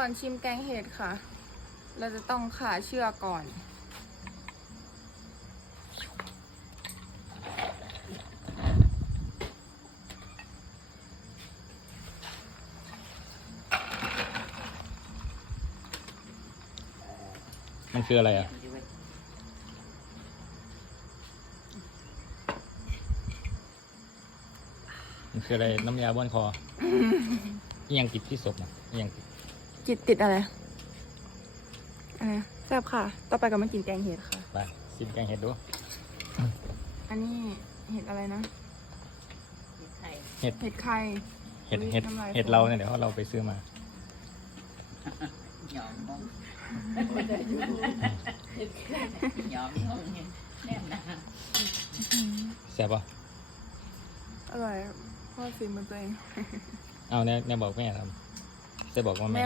ก่อนชิมแกงเห็ดค่ะ เราจะต้องขาเชือกก่อน มันคืออะไรอะ มันคืออะไรน้ำยาบ้วนคอ อิหยังติดที่ศพนะอิหยังติด จิตติดอะไรอะไรแซ่บค่ะ ต่อไปก็มากินแกงเห็ดค่ะ ไปซิมแกงเห็ดดู อันนี้เห็ดอะไรนะ เห็ด เห็ดไข่ เห็ดอุ๊ยเห็ดน้ำลายเห็ดฟูเราเนี่ยเดี๋ยวเราไปซื้อมายอมมองยอมมองแน่นนะแซ่บป่ะอร่อยพ่อฟิล์มมันตัวเอง เอาเนี่ยเนี่ยบอกแม่ทำจะบอกว่าแม่